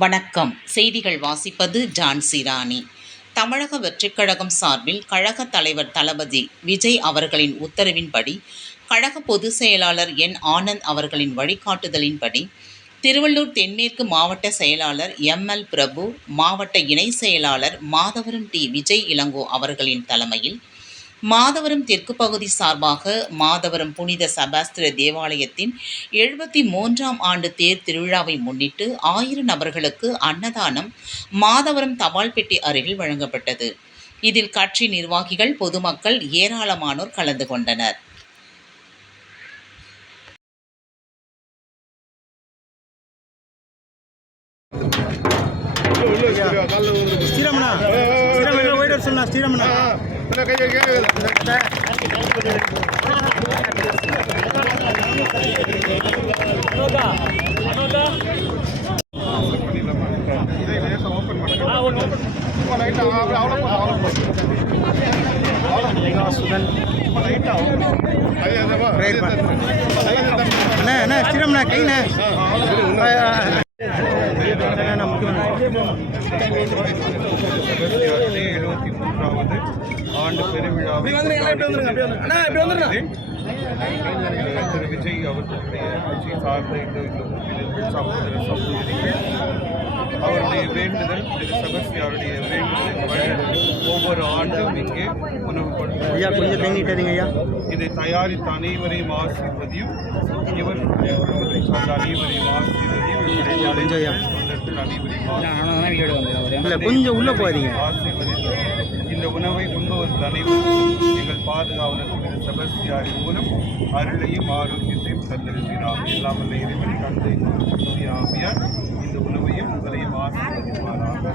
வணக்கம். செய்திகள் வாசிப்பது ஜான்சி ராணி தமிழக வெற்றிக்கழகம் சார்பில் கழக தலைவர் தளபதி விஜய் அவர்களின் உத்தரவின்படி கழக பொதுச் செயலாளர் என் ஆனந்த் அவர்களின் வழிகாட்டுதலின்படி திருவள்ளூர் தென்மேற்கு மாவட்ட செயலாளர் எம் எல் பிரபு மாவட்ட இணை செயலாளர் மாதவரம் டி. விஜய் இளங்கோ அவர்களின் தலைமையில் மாதவரம் தெற்கு பகுதி சார்பாக மாதவரம் புனித சபாஸ்திர தேவாலயத்தின் எழுபத்தி மூன்றாம் ஆண்டு தேர் திருவிழாவை முன்னிட்டு ஆயிரம் நபர்களுக்கு அன்னதானம் மாதவரம் தபால் பெட்டி அருகில் வழங்கப்பட்டது. இதில் கட்சி நிர்வாகிகள் பொதுமக்கள் ஏராளமானோர் கலந்து கொண்டனர் ஸ்ரீரமணா சொன்னா ஸ்ரீரமணா. அண்ணா அண்ணா ஸ்ரீரமணா கைண்ணா. எழுபத்தி மூன்றாவது ஆண்டு பெருவிழாவை திரு விஜய் அவர்களுடைய கட்சி சார்ந்த இந்த இந்த சகோதர சகோதரிகள் அவருடைய வேண்டுதல் திரு அவருடைய வேண்டுதல் ஒவ்வொரு ஆண்டும் இங்கே உணவு ஐயா கொஞ்சம் நீட்டாதீங்க ஐயா. இதை தயாரித்த அனைவரையும் ஆசீர்வதியும் குடும்பத்தை சார்ந்த அனைவரையும் ஆசீர்வதியும் கொஞ்சம் ஐயா. அனைவரையும் இல்லை கொஞ்சம் உள்ளே போகாதீங்க. இந்த உணவை உண்பவர்கள் அனைவரும் எங்கள் பாதுகாவலர் செபஸ்தியாரின் மூலம் அருளையும் ஆரோக்கியத்தையும் தந்திருக்கிறார். எல்லாம் வல்ல இறைவன் தந்தை தூய ஆவியார் இந்த உணவையும் உங்களையும் ஆசீர்வதிப்பாராக.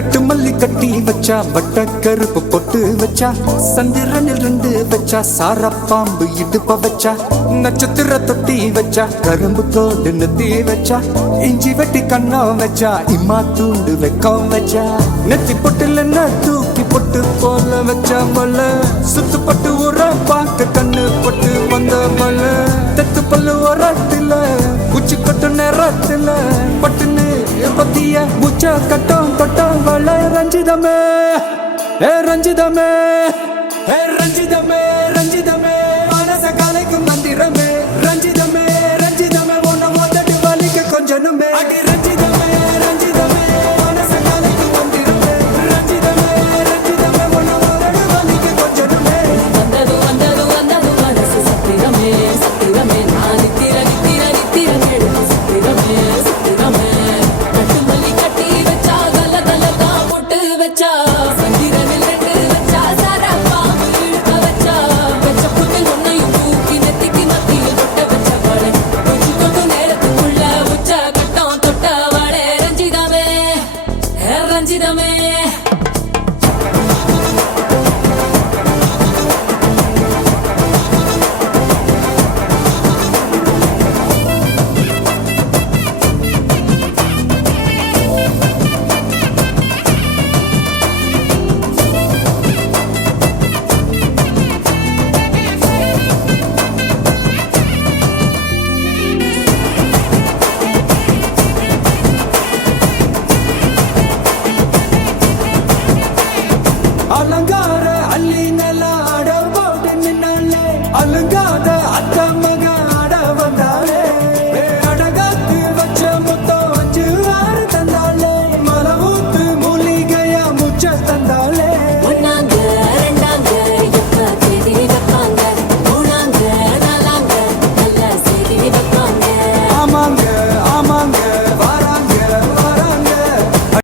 கட்டு மல்லி கட்டி வச்சா வட்ட கருப்பு பொட்டு வச்சா சந்திரனில் ரெண்டு வச்சா சார பாம்பு இடுப்ப வச்சா நட்சத்திர தொட்டி வச்சா கரும்பு தோடு நெத்தி வச்சா இஞ்சி வெட்டி கண்ணம் வச்சா இம்மா தூண்டு வெக்கம் வச்சா நெத்தி பொட்டுல என்ன தூக்கி பொட்டு போல வச்சா மல சுத்து பட்டு உர பார்க்க கண்ணு பொட்டு வந்த மல தெத்து பல்லு உரத்துல உச்சி கொட்டு நேரத்துல பட்டுன்னு பத்திய முச்ச கட்டம் கட்டம் வள ரஞ்சிதமே. ஏ ரஞ்சிதமே ஏ ரஞ்சிதமே ரஞ்சிதமே. மனச கலைக்கும் மந்திரமே. அலங்கார